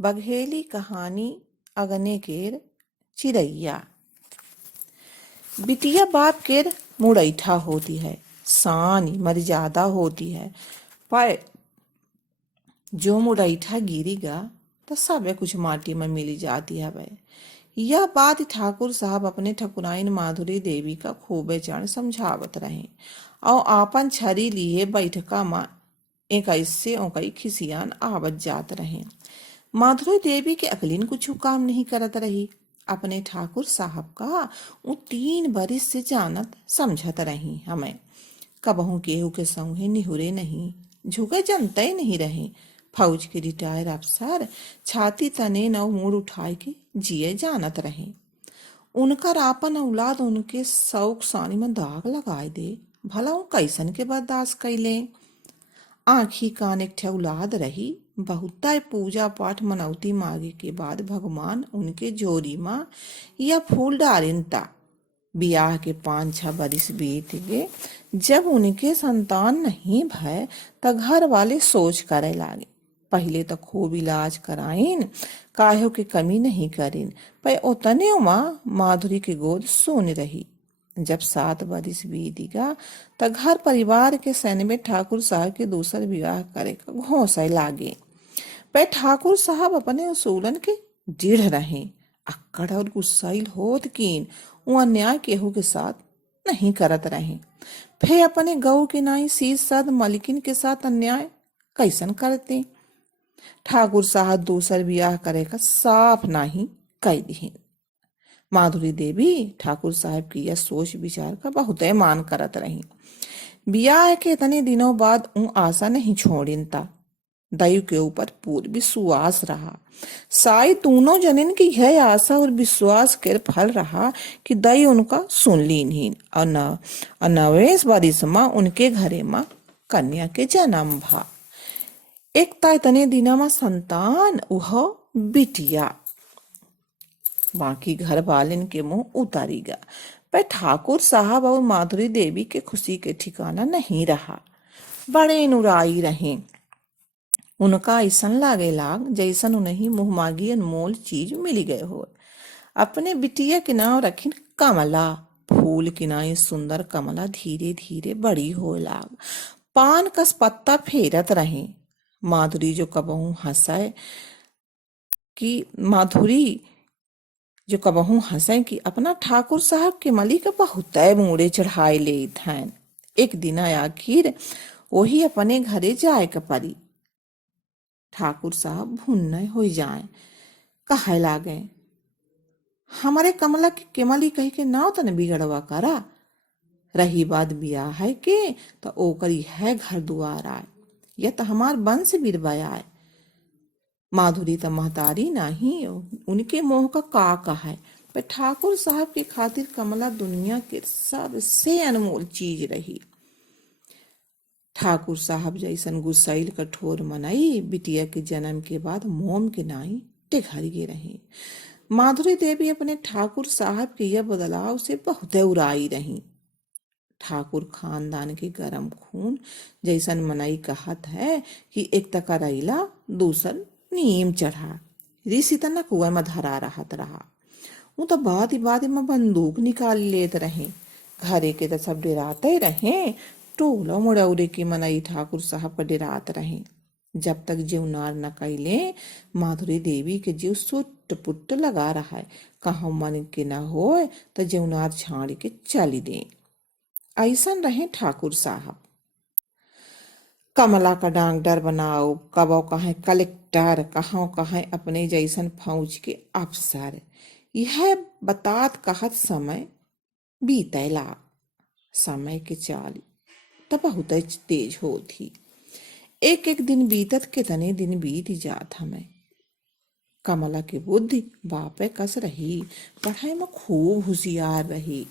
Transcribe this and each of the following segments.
बघेली कहानी अगने केर चिड़ैया। बिटिया बाप केर मुड़ैठा होती है, सानी मर्यादा होती है, पर जो मुड़ैठा गिरेगा तो सब कुछ माटी में मिल जाती है। भाई यह बात ठाकुर साहब अपने ठकुराइन माधुरी देवी का खूबे चढ़ समझावत रहे और आपन छरी लिए बैठका में एक ऐसे ओकई खिसियान आवत जात रहे। माधुरी देवी के अकलीन कुछ काम नहीं करत रही। अपने ठाकुर साहब का वो 3 बरिस से जानत समझत रही। हमें कबहू केहू के संगे निहुरे नहीं, झुके जनते नहीं रहे। फौज के रिटायर अफसर छाती तने न मुड़ उठाए के जिए जानत रहे। उनकर आपन औलाद उनके शौक सानी में दाग लगाए दे, भला वो कैसन के बर्दाश्त कैले। आखी कान एक औलाद रही, बहुत पूजा पाठ मनौती मांगे के बाद भगवान उनके जोरी माँ या फूल डारिन ता। ब्याह के 5-6 बरिस बीत गए। जब उनके संतान नहीं भय त घर वाले सोच करे लागे। पहले तो खूब इलाज कराइन, काहे की कमी नहीं करीन, पर उतने माँ माधुरी की गोद सुन रही। जब 7 बरिस बीतेगा त घर परिवार के सन में ठाकुर साहब के दूसर विवाह करे का घोंसे लागे। पर ठाकुर साहब अपने उसूलन के दृढ़ रहे। अक्कड़ और गुस्साइल होत कीन वो अन्याय केहू के साथ नहीं करत रहे। फिर अपने गऊ के नाई सीस साध मलिकिन के साथ अन्याय कैसन करते। ठाकुर साहब दूसर ब्याह करे का साफ नहीं कह दी। माधुरी देवी ठाकुर साहब की यह सोच विचार का बहुत मान करत रही। ब्याह के इतने दिनों बाद आशा नहीं छोड़िन ता। दैव के ऊपर पूर्ण विश्वास रहा। साई दोनों जनिन की यह आशा और विश्वास के फल रहा कि दैव उनका सुन लीन और 9 बरिस माँ उनके घरे माँ कन्या के जन्म भा। एक इतने दिना माँ संतान उह बिटिया। बाकी घर वालन के मुंह उतारीगा, पर ठाकुर साहब और माधुरी देवी के खुशी के ठिकाना नहीं रहा। बड़े नुराई रहे। उनका ऐसन लागे लाग जैसन उन्हें मुंह मांगी अनमोल चीज मिल गए हो। अपने बिटिया के नाम रखिन कमला। फूल के नाई सुंदर कमला धीरे धीरे बड़ी हो लाग, पान कस पत्ता फेरत रहे। माधुरी जो कबहू हंसे कि अपना ठाकुर साहब के मली का बहुत मूड़े चढ़ाए ले थैन। एक दिन आखिर वही अपने घरे जाए का परी। ठाकुर साहब भुन्ने हो जाए, कहे लागे हमारे कमला के केमली कही के नाव तने बिगड़वा करा। रही बात ब्याह है के तो ओकरी है घर दुआर आए, यह तो हमार वंश बिरवाया है। माधुरी तो महतारी नहीं, उनके मोह का का है, पर ठाकुर साहब के खातिर कमला दुनिया के सबसे अनमोल चीज रही। ठाकुर साहब जैसन गुस्साइल कठोर मनाई बिटिया के जन्म के बाद मोम के नाई टेघर गे रहे। माधुरी देवी अपने ठाकुर साहब के यह बदलाव से बहुत उड़ाई रही। ठाकुर खानदान के गरम खून जैसन मनाई कहत है कि एक तका रैला दूसर नीम चढ़ा। ऋषि तना कुएं में धरा रहत रहा। वो तो बाद में बंदूक निकाल लेत रहे। घरे के तो सब डराते रहे। टोला मुड़ौरे की मनाई ठाकुर साहब का डरात रहे। जब तक जीवनार न कैले माधुरी देवी के जीव सुट पुट लगा रहा है। कहाँ मन के न हो तो जीवनार छाड़ के चली दे। ऐसन रहे ठाकुर साहब। कमला का डॉक्टर बनाओ, कबो कहे कलेक्टर, कहे अपने जैसन फौज के अफसर। यह बतात कहत समय बीतेला। समय के चाल तो बहुत तेज होती। एक एक दिन बीतत कितने दिन बीत जात हमें। कमला की बुद्धि बापे कस रही, पढ़ाई में खूब होशियार रही।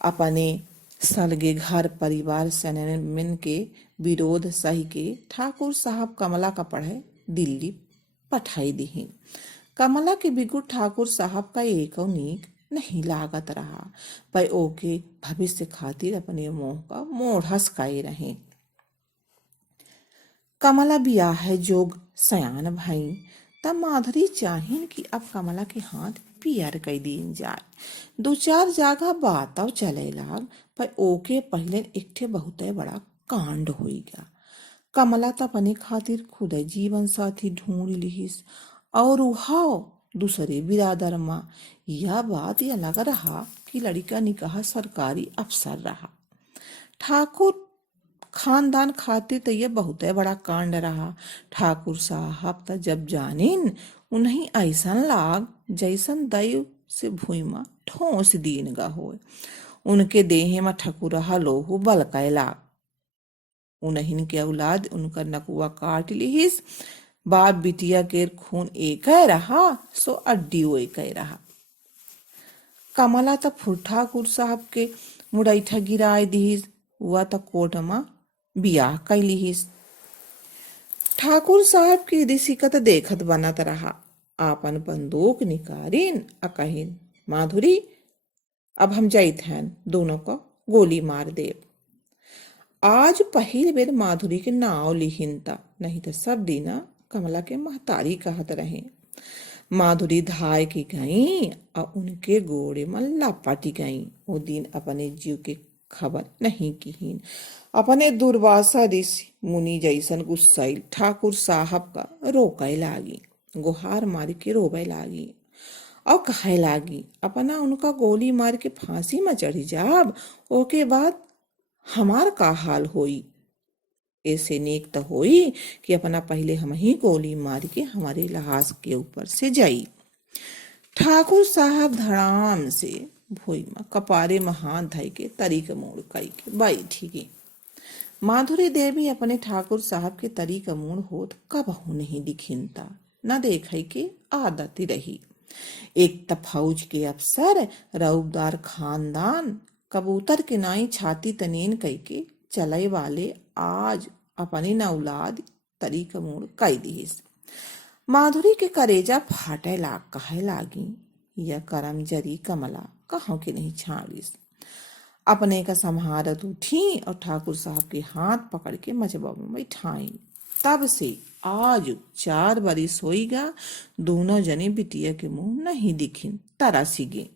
अपने सलगे घर परिवार सनमिन के विरोध सही के ठाकुर साहब कमला का पढ़े दिल्ली पठाई दी। कमला के बिगुर ठाकुर साहब का एक नीक नहीं लागत रहा, पर ओके भविष्य खातिर अपने मोह का मोढ़स काए रहे। कमला ब्याह जोग सयान भाई तब माधुरी चाहिन कि अब कमला के हाथ पियर कई दीन जाए। दो चार जगह बातव चले लाग, पर ओके पहले एक ठे बहुते बड़ा कांड हुई गया। कमला त अपने खातिर खुद जीवन साथी ढूंढ लिहिस और उहाओ दूसरे बिरादर माँ। यह बात यह लग रहा कि लड़का निकाह सरकारी अफसर रहा। ठाकुर खानदान खातिर तो यह बहुत बड़ा कांड रहा। ठाकुर साहब त जब जानिन उन्हीं ऐसन लाग जैसन दैव से भुइमा ठोस दीन गा होए। उनके देहे में ठकुरहा लोहू बलकै लाग। उन्हीं के औलाद उनकर नकुआ काट लिहिस। बाप बिटिया के खून एक रहा सो अड्डी एक रहा। कमला त फुर ठाकुर साहब के मुड़ैठा गिराए दिहिस। हुआ त कोर्ट में बियाह कैलिहिस। ठाकुर साहब की रिसिकत देखत बनत रहा। आपन बंदूक निकारिन आ कहिन, माधुरी अब हम जाइत हन, दोनों को गोली मार देव। आज पहिल बेर माधुरी के नाव लिहिन ता, नहीं तो सब दीना कमला के महतारी कहत रहे। माधुरी धाय की गई और उनके गोड़े में लपटी गई। वो दिन अपने जीव के खबर नहीं कीन। अपने दुर्वासा ऋषि मुनि जैसन गुस्साइल ठाकुर साहब का रोके लागी, गुहार मार के रोवे लागी और कहे लागी, अपना उनका गोली मार के फांसी में चढ़ी जाब, ओके बाद हमार का हाल होई। ऐसे नेक तो होई कि अपना पहले हम ही गोली मार के हमारे लाश के ऊपर से जाई। ठाकुर साहब धड़ाम से भोई में कपारे में हाथ धई के तरीक मोड़ कई के बैठी गे। माधुरी देवी अपने ठाकुर साहब के तरीक मोड़ होत कबहू नहीं दिखिनता, न देखई के आदती रही। एक त फौज के अफसर, रऊबदार खानदान, कबूतर के नाई छाती तनीन कई के चले वाले आज अपने न औलाद तरीक मोड़ कई दिहिस। माधुरी के करेजा फाटे लाग कहे लागी, यह करम जरी कमला कहों के नहीं छाड़िस। अपने का संहारत उठी और ठाकुर साहब के हाथ पकड़ के मजबा में बैठाई। तब से आज 4 बरिस होइगा, दोनों जने बिटिया के मुंह नहीं दिखिन, तरसी गे।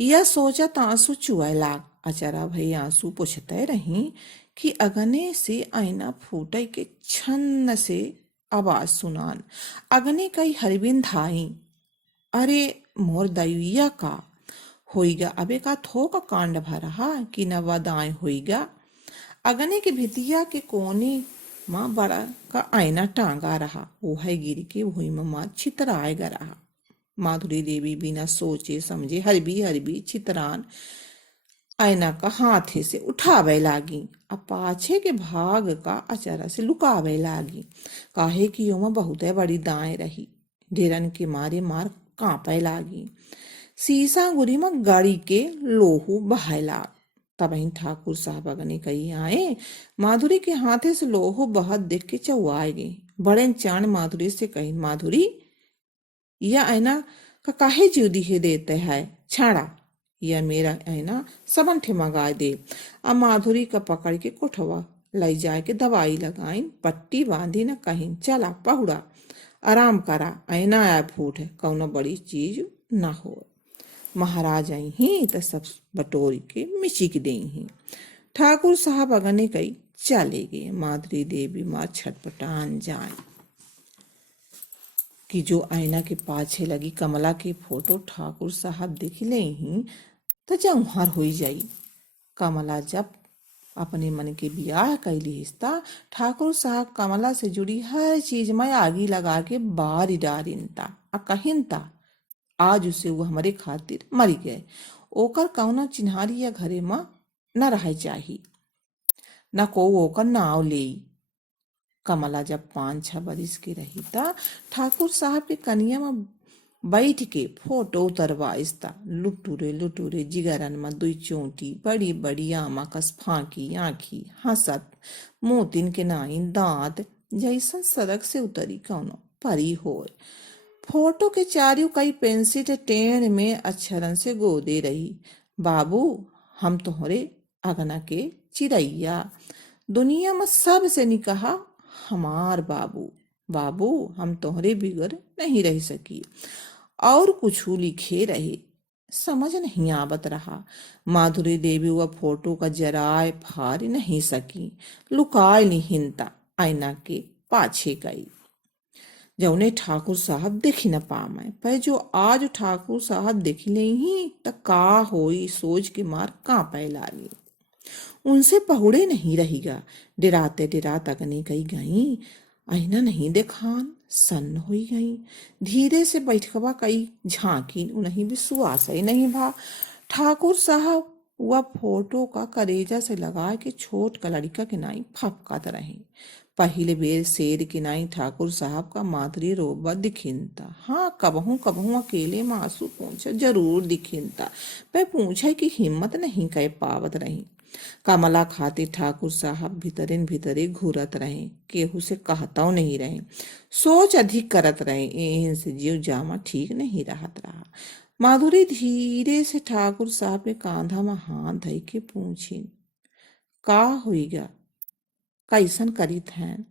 यह सोचत आंसू चुए लाग। अचरा भई आंसू पोछते रही कि अगने से आईना फूटे के छन्न से आवाज सुनान। अगने कई हरबिन धाई, अरे मोर दैविया का होइगा, अबे का थोक कांड भरहा कि नवा दाएं होइगा। अगने के भितिया के कोने माँ बड़ा का आईना टांगा रहा, वो है गिर के वही माँ छितराएगा रहा। माधुरी देवी बिना सोचे समझे हरबी हरबी छितरान आईना का हाथे से उठावे लागी, अब पाछे के भाग का अचरा से लुकावे लागी। काहे कि यो में बहुत बड़ी दाएं रही। ढेरन के मारे मार कांपे लागी। सीसा गुरी में गाड़ी के लोहू बहाय लाग। तब ठाकुर साहब अगने कही आए। माधुरी के हाथे से लोहू बहत देख के चौआए गए। बड़े चाण माधुरी से कही, माधुरी यह आईना का काहे जीव दिहे देते है, छाड़ा यह मेरा आईना सबन ठे मंगा दे। अब माधुरी का पकड़ के कोठवा लाई जाए के दवाई लगाइन, पट्टी बांधी न कहीं, चला पहुड़ा आराम करा, आईना आया फूट है, कौनो बड़ी चीज ना हो। महाराज आई ही तो सब बटोरी के मिचिक दे ही। ठाकुर साहब अगने कई चले गए। माधुरी देवी माँ छटपटान जाए कि जो आईना के पाछे लगी कमला के फोटो ठाकुर साहब देख ले ही तो जौहर हो जाई। कमला जब अपने मन के बियाह कैली हिस्ता, ठाकुर साहब कमला से जुड़ी हर चीज में आगी लगा के बारी डारिनता आ कहिनता, आज उसे वो हमारे खातिर मरी गए, ओकर कौनो चिन्हारी या घरे में न रह चाही, न को ओकर नाव ले। कमला जब 5-6 बरिस की रही था, ठाकुर साहब के कनिया में बैठ के फोटो उतरवाइस्ता। लुटूरे लुटूरे जिगरन में 2 चोटी, बड़ी बड़ी आमा कस फांकी आँखी, हंसत मोतिन के नाइन दांत जैसन सड़क से उतरी कौनो परी होए। फोटो के चारियों कई पेंसिल टेढ़ में अक्षरन से गोदे रही, बाबू हम तोहरे अगना के चिड़ैया, दुनिया में सबसे निकहा हमार बाबू। बाबू हम तोहरे बिगर नहीं रह सकी। और कुछ लिखे रहे, समझ नहीं आवत रहा। माधुरी देवी वह फोटो का जराए फाड़ नहीं सकी, लुकाए निहिनता आईना के पाछे गई। जौने ठाकुर साहब देखी न पावे पर जो आज ठाकुर साहब देख ले ही त का होई सोच के मार कांपे लागी। उनसे पहुड़े नहीं रहीगा, डराते डरात अगने कही गई, आईना नहीं देखान सन्न हुई गई। धीरे से बैठकवा कई झांकी, उन्हीं विश्वास ही नहीं भा। ठाकुर साहब वह फोटो का करेजा से लगा के छोट का लड़का के नाई फपकात रहे। पहले बेर शेर के नाई ठाकुर साहब का माधुरी रोबा दिखिनता। हाँ, कबहू कबहू अकेले मासू पूछा जरूर दिखिनता, पर पूछे की हिम्मत नहीं कह पावत रही। कमला खातिर ठाकुर साहब भीतरे भीतरे घूरत रहे, केहू से कहता नहीं रहे, सोच अधिक करत रहे। एहन से जीव जामा ठीक नहीं रहत रहा। माधुरी धीरे से ठाकुर साहब के कांधा में हाथ धई के पूछी, का हुईगा, कैसन करीत हैं?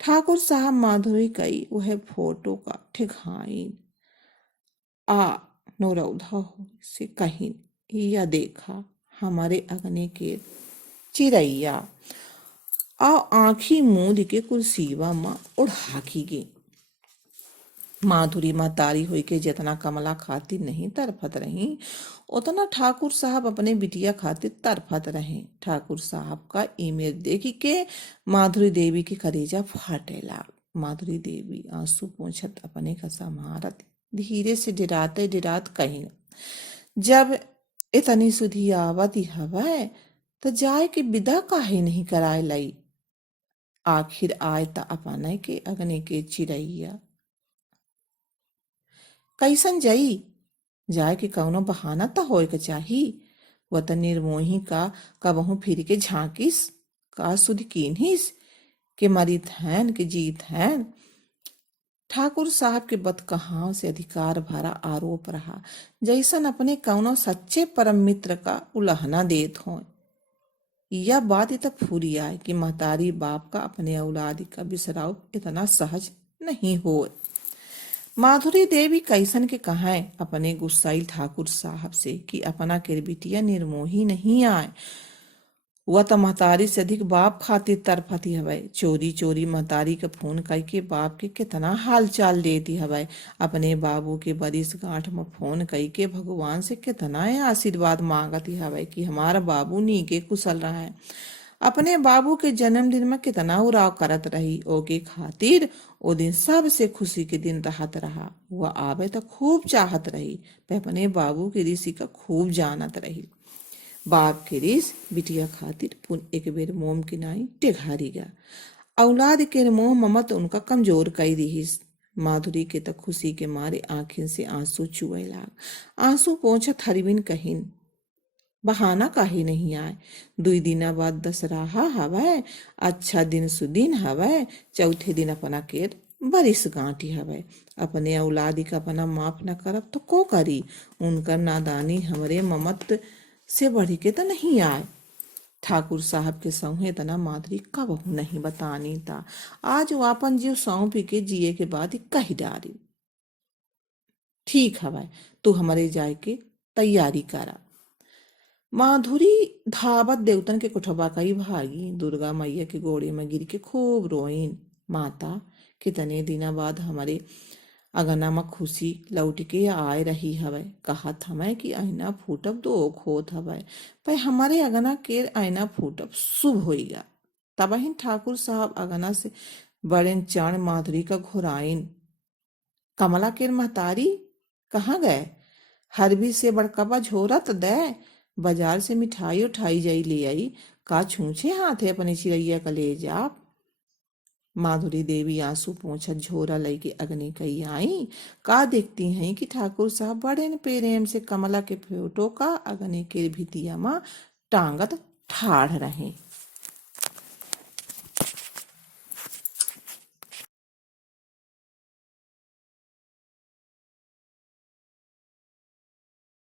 ठाकुर साहब माधुरी कई वह फोटो का ठिकाइन आ नौरौधा हो से कहीं, या देखा हमारे अगने के चिड़ैया आ आँखी मूंद के कुर्सीवा माँ उड़ा की गे। माधुरी तारी हुई के जितना कमला खातिर नहीं तरफत रही, उतना ठाकुर साहब अपने बिटिया खातिर तरफत रहे। ठाकुर साहब का ईमेल देखी के माधुरी देवी के करेजा फाटेला। माधुरी देवी आंसू पोंछत अपने का संभारत धीरे से डराते डरात कही, जब इतनी सुधी आवत ही हवै तो जाए के विदा काहे नहीं कराए लाई। आखिर आए त अपने के अगने के चिड़ैया कैसन जाई, जाए के कौनो बहाना त होए के चाही। वतन निर्मोही का कबहू फिर के झांकिस, का सुध कीन्हिस के मरित हैन के जीत हैन। ठाकुर साहब के बदकहाव से अधिकार भरा आरोप रहा, जैसन अपने कौनो सच्चे परम मित्र का उल्लंघना देत हो। यह बात इत फूरी आए कि महतारी बाप का अपने औलाद का बिसराव इतना सहज नहीं हो। माधुरी देवी कैसन के कहाए अपने गुस्साइल ठाकुर साहब से कि अपना के बिटिया निर्मोही नहीं आए। वह तो महतारी से अधिक बाप खातिर तरफती हवै। चोरी चोरी महतारी के फोन करके बाप के कितना हाल चाल देती हवै। अपने बाबू के बरिस गांठ में फोन करके भगवान से कितना आशीर्वाद मांगती हवै कि हमारा बाबू नीके कुशल रहा है। अपने बाबू के जन्मदिन में कितना उराव करत रही, ओके खातिर ओ दिन सबसे खुशी के दिन रहत रहा। वह आवे तो खूब चाहत रही, पर अपने बाबू के ऋषि का खूब जानत रही। बाप के रिस बिटिया खातिर पुन एक बेर मोम के नाई टेघारी गा। औलाद के मोह ममत उनका कमजोर कई दिहिस। माधुरी के तो खुशी के मारे आंखिन से आंसू चुए लाग। आंसू पोंछत हरबिन कहिन, बहाना काहे नहीं आए। 2 दिन बाद दशहरा हवै, अच्छा दिन सुदिन हवै। चौथे दिन अपना केर बरिस गांठी हवै। अपने औलादी का अपना माफ न करब तो को करी। उनकर नादानी हमरे ममत से बढ़ी के तो नहीं आए। ठाकुर साहब के सौहे तना माधुरी कबहू नहीं बतानी था। आज वो अपन जीव सौंप के जिए के बाद कही डारी। ठीक हवै, तू हमारे जाए के तैयारी करा। माधुरी धावत देवतन के कोठबा कई भागी। दुर्गा मैया के गोड़े में गिर के खूब रोइन, माता कितने दिना बाद हमारे अगना में खुशी लौट के आए रही हवै। कहत हमें कि आईना फूटब तो खोत हवै, पर हमारे अगना केर आईना फूटब शुभ होइगा। तबहिन ठाकुर साहब अगना से बड़े चाण माधुरी का घुराइन, कमला केर महतारी कहाँ गए? हरबी से बड़कबा झोरत दे, बाजार से मिठाई उठाई जाई ले आई, का छूछे हाथे अपने चिड़ैया का ले जा। माधुरी देवी आंसू पोंछत झोरा लईके अग्नि कई आई। का देखती हैं कि ठाकुर साहब बड़े प्रेम से कमला के फोटो का अग्नि के भितिया में टांगत ठाढ़ रहे।